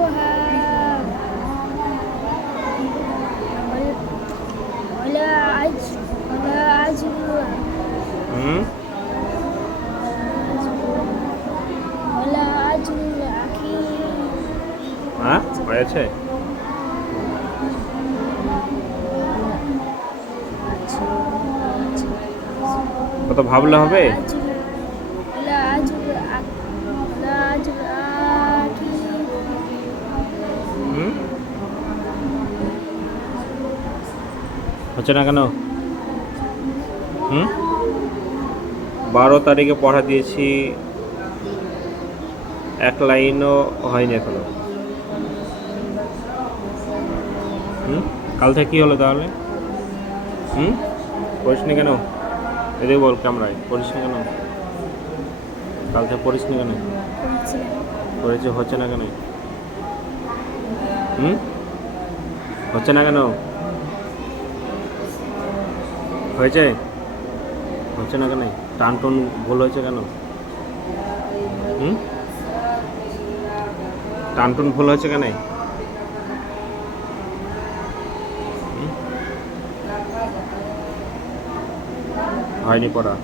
الوهاب ولا عجل ولا عجل حكيم হ্যাঁ হয়েছে কত ভাবলে হবে ولا عجل حكيم হচ্ছে না কেন 12 তারিখে পড়া দিয়েছি এক লাইনও হয়নি এখনো কাল থেকে কী হলো তাহলে পড়িস নি কেন এদের বল ক্যামেরায় পড়িস নি কেন কাল থেকে পড়িস নি কেন পড়েছে হচ্ছে না কেন হচ্ছে না কেন হয়েছে হচ্ছে না কেন টান টন ভুল হয়েছে কেন টান টুন ভুল হয়েছে কেন হয়নি পড়া